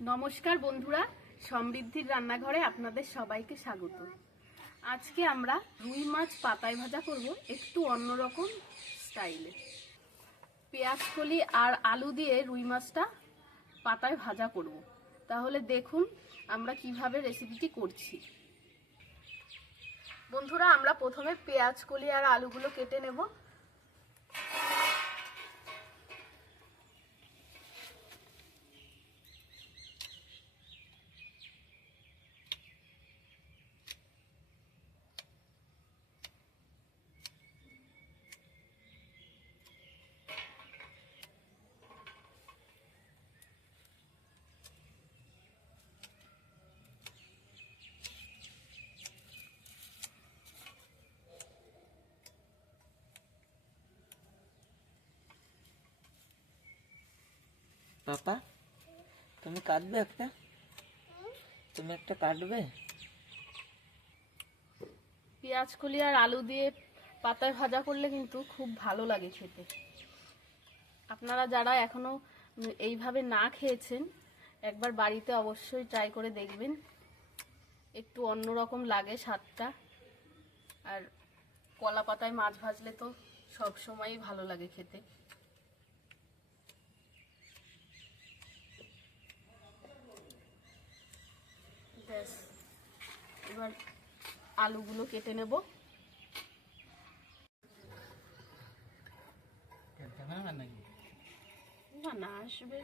নমস্কার বন্ধুরা, সমৃদ্ধির রান্নাঘরে আপনাদের সবাইকে স্বাগত। আজকে আমরা রুই মাছ পাতায় ভাজা করব একটু অন্যরকম স্টাইলে। পেঁয়াজ কলি আর আলু দিয়ে রুই মাছটা পাতায় ভাজা করব। তাহলে দেখুন আমরা কিভাবে রেসিপিটি করছি। বন্ধুরা, আমরা প্রথমে পেঁয়াজ কলি আর আলুগুলো কেটে নেব। পাপা, তুমি কাটবে একটা? তুমি একটা কাটবে? পেঁয়াজ কলি আর আলু দিয়ে পাতায় ভাজা করলে কিন্তু খুব ভালো লাগে খেতে। আপনারা যারা এখনো এইভাবে না খেয়েছেন, একবার বাড়িতে অবশ্যই ট্রাই করে দেখবেন। একটু অন্যরকম লাগে স্বাদটা। আর কলা পাতায় মাছ ভাজলে তো সব সময়ই ভালো লাগে খেতে। ব্যাস, এবার আলুগুলো কেটে নেব। না আসবে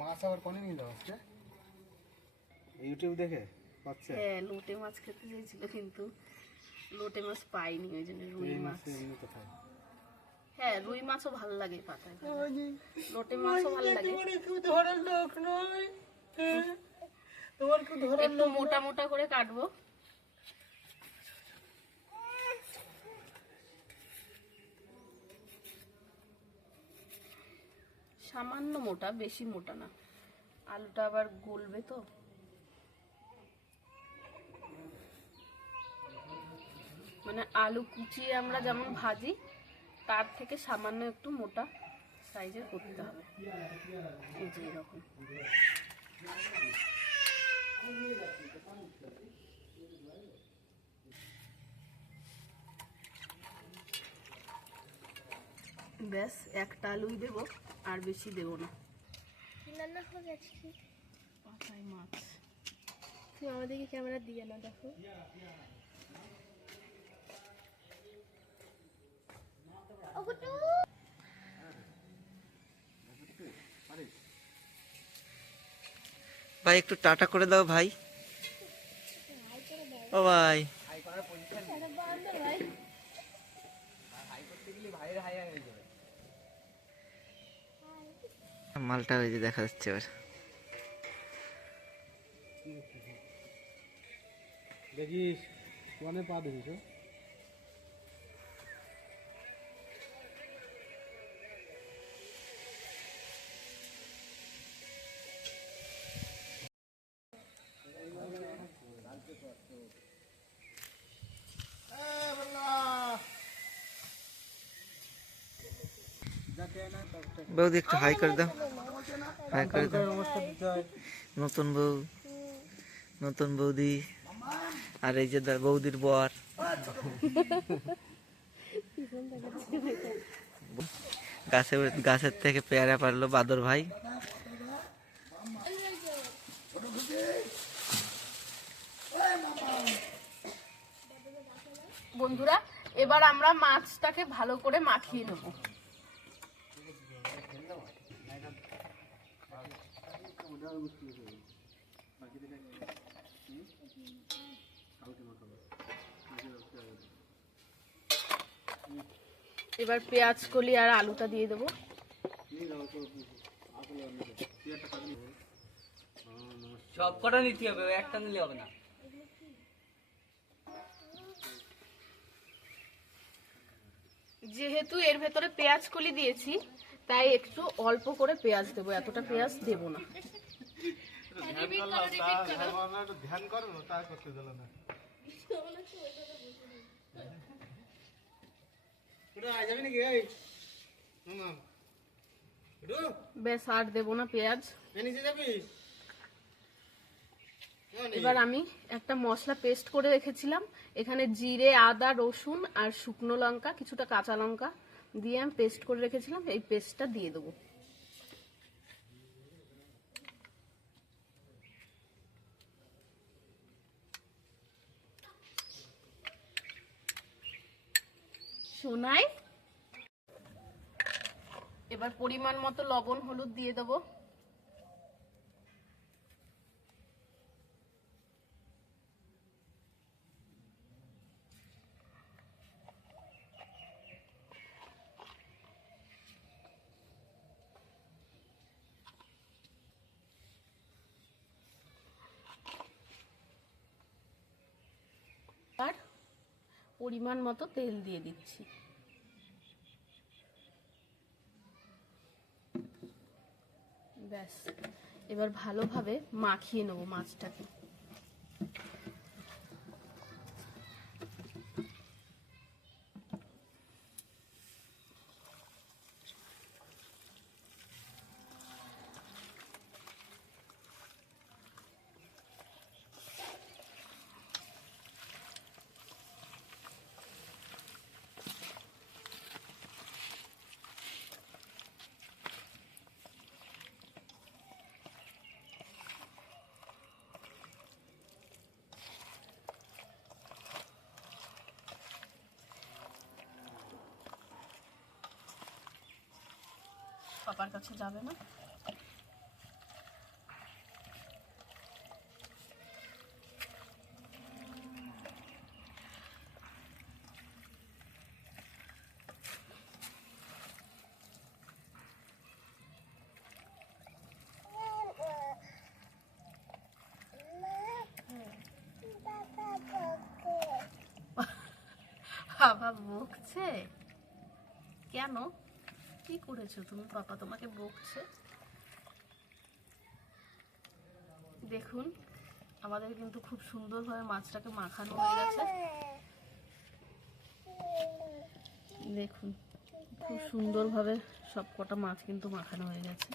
মাছ আবার কোনে নিয়ে যাও আজকে? ইউটিউব দেখে পাচ্ছে? হ্যাঁ, লোটে মাছ খেতে চেয়েছিল কিন্তু লোটে মাছ পাইনি, ওই জন্য রুই মাছ। হ্যাঁ, রুই মাছও ভালো লাগে পাতায়, লোটে মাছও ভালো লাগে। একটু মোটা মোটা করে কাটবো। সামান্য মোটা, বেশি মোটা না, আলুটা আবার গলবে তো। মানে আলু কুচিয়ে আমরা যেমন ভাজি তার থেকে সামান্য একটু মোটা সাইজের করতে হবে, এই যে এরকম। ব্যাস, একটা আলুই দেব, আর বেশি দেব না। পাতায় মাছ, তুমি আমাদেরকে ক্যামেরা দিয়ে না, দেখো। ভাই একটু টাটা করে দাও ভাই। ও ভাই, মালটা হয়েছে দেখা যাচ্ছে এবার। দেখিস কোনে পা দেখিস? বৌদি একটু হাই করে দাও, হাই করে দাও। নতুন বউ, নতুন বৌদি, আর এই যে বৌদির বর। গাছের থেকে পেয়ারা পারলো বাদর ভাই। বন্ধুরা, এবার আমরা মাছটাকে ভালো করে মাখিয়ে নেব। এবার পেঁয়াজ কলি আর আলুটা দিয়ে দেবো। সব কটা নিতে হবে, একটা নিলে হবে না। যেহেতু এর ভেতরে পেঁয়াজ কলি দিয়েছি, তাই একটু অল্প করে পেঁয়াজ দেবো, এতটা পেঁয়াজ দেবো না। ধ্যান করো, তা করতে দিল না। বেশ, আর দেবো না পেঁয়াজ। এবার আমি একটা মশলা পেস্ট করে রেখেছিলাম, এখানে জিরে, আদা, রসুন আর শুকনো লঙ্কা, কিছুটা কাঁচা লঙ্কা দিয়ে আমি পেস্ট করে রেখেছিলাম, এই পেস্টটা দিয়ে দেবো। শোনাই, এবার পরিমাণ মতো লবণ হলুদ দিয়ে দেবো। আর পরিমাণ মতো তেল দিয়ে দিচ্ছি। ব্যাস, এবার ভালোভাবে মাখিয়ে নেবো মাছটাকে। পাপার কাছে যাবে না। বাবা বকছে কেন? কি করেছো তুমি? পাপা তোমাকে বকছে। দেখুন, আমাদের কিন্তু খুব সুন্দরভাবে মাছটাকে মাখানো হয়ে গেছে। দেখুন, খুব সুন্দরভাবে সব কটা মাছ কিন্তু মাখানো হয়ে গেছে।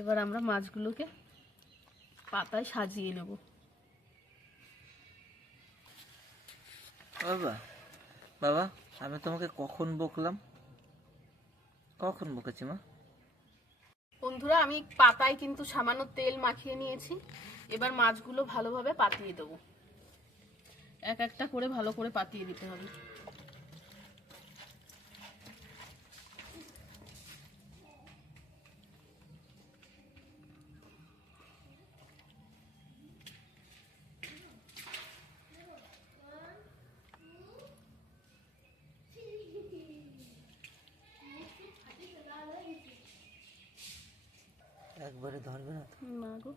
এবার আমরা মাছগুলোকে পাতায় সাজিয়ে নেব। বাবা, বাবা, আমি তোমাকে কখন বকলাম? কখন বকেছি মা? বন্ধুরা, আমি পাতায় কিন্তু সামান্য তেল মাখিয়ে নিয়েছি। এবার মাছগুলো ভালোভাবে পাতিয়ে দেবো। এক একটা করে ভালো করে পাতিয়ে দিতে হবে। একবারে ধরবে না তো? না গো,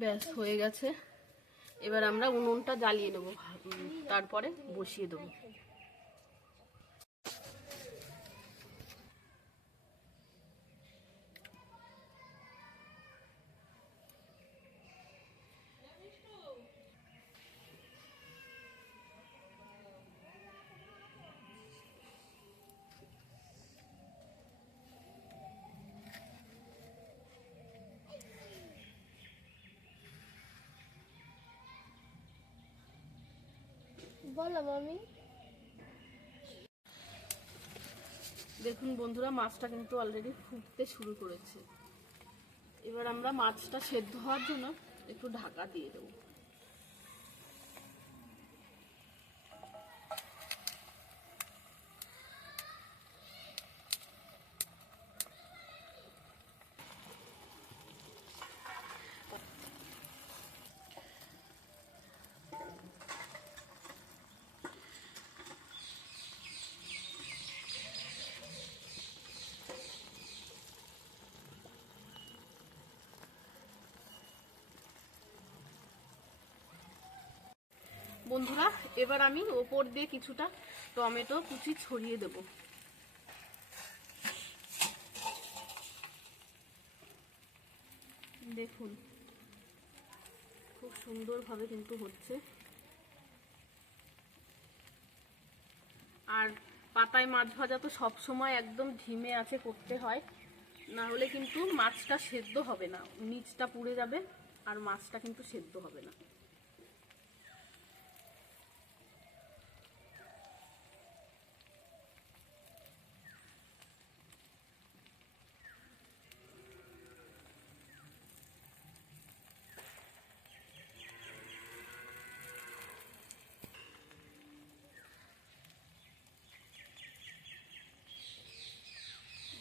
ব্যাস হয়ে গেছে। এবার আমরা উনুনটা জ্বালিয়ে নেব, তারপরে বসিয়ে দেবো। বলো মামি। দেখুন বন্ধুরা, মাছটা কিন্তু অলরেডি ফুটতে শুরু করেছে। এবার আমরা মাছটা সেদ্ধ হওয়ার জন্য একটু ঢাকা দিয়ে দেবো। বন্ধুরা, এবার আমি ওপর দিয়ে কিছুটা টমেটো কুচি ছড়িয়ে দেব। দেখুন, খুব সুন্দরভাবে কিন্তু হচ্ছে। আর পাতায় মাছ ভাজা তো সব সময় একদম ধিমে আঁচে করতে হয়, না হলে কিন্তু মাছটা সেদ্ধ হবে না, নিচটা পুড়ে যাবে আর মাছটা কিন্তু সেদ্ধ হবে না।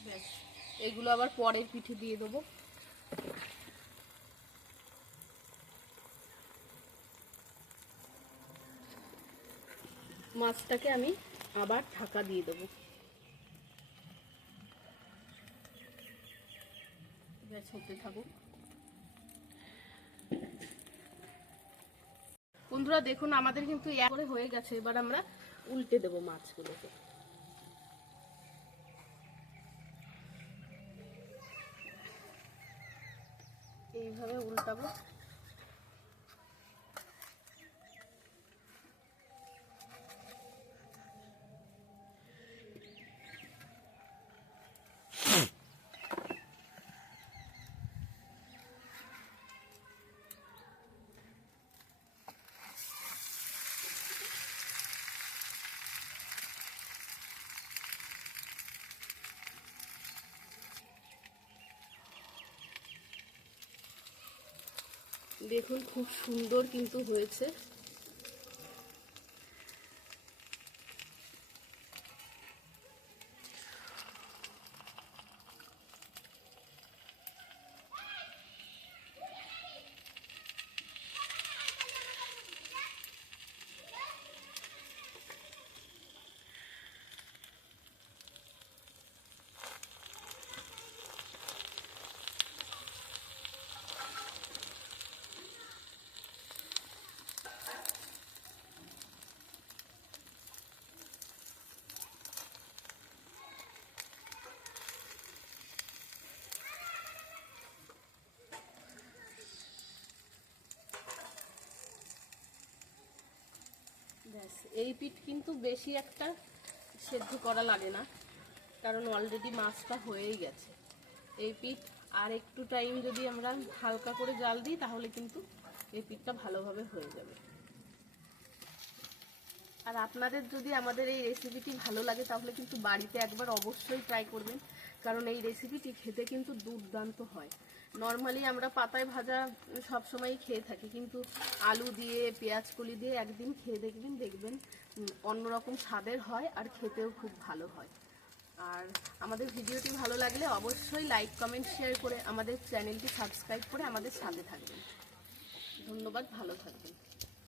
ব্যাস, এগুলো আবার পরের পিঠে দিয়ে দেবো। মাছটাকে আমি আবার ঢাকা দিয়ে দেবো। ব্যাস, হতে থাকুক। বন্ধুরা দেখুন, আমাদের কিন্তু এক করে হয়ে গেছে। এবার আমরা উল্টে দেবো মাছগুলোকে। এইভাবে উল্টাবো। দেখুন খুব সুন্দর কিন্তু হয়েছে। ব্যাস, এই পিঠ কিন্তু বেশি একটা সেদ্ধ করা লাগে না, কারণ অলরেডি মাছটা হয়েই গেছে। এই পিঠ আর একটু টাইম যদি আমরা হালকা করে জাল দিই তাহলে কিন্তু এই পিঠটা ভালোভাবে হয়ে যাবে। আর আপনাদের যদি আমাদের এই রেসিপিটি ভালো লাগে তাহলে কিন্তু বাড়িতে একবার অবশ্যই ট্রাই করবেন, কারণ এই রেসিপিটি খেতে কিন্তু দুর্দান্ত হয়। নর্মালি আমরা পাতায় ভাজা সবসময়ই খেয়ে থাকি, কিন্তু আলু দিয়ে পেঁয়াজ কলি দিয়ে একদিন খেয়ে দেখবেন অন্যরকম স্বাদের হয় আর খেতেও খুব ভালো হয়। আর আমাদের ভিডিওটি ভালো লাগলে অবশ্যই লাইক কমেন্ট শেয়ার করে আমাদের চ্যানেলটি সাবস্ক্রাইব করে আমাদের সাথে থাকবেন। ধন্যবাদ, ভালো থাকবেন।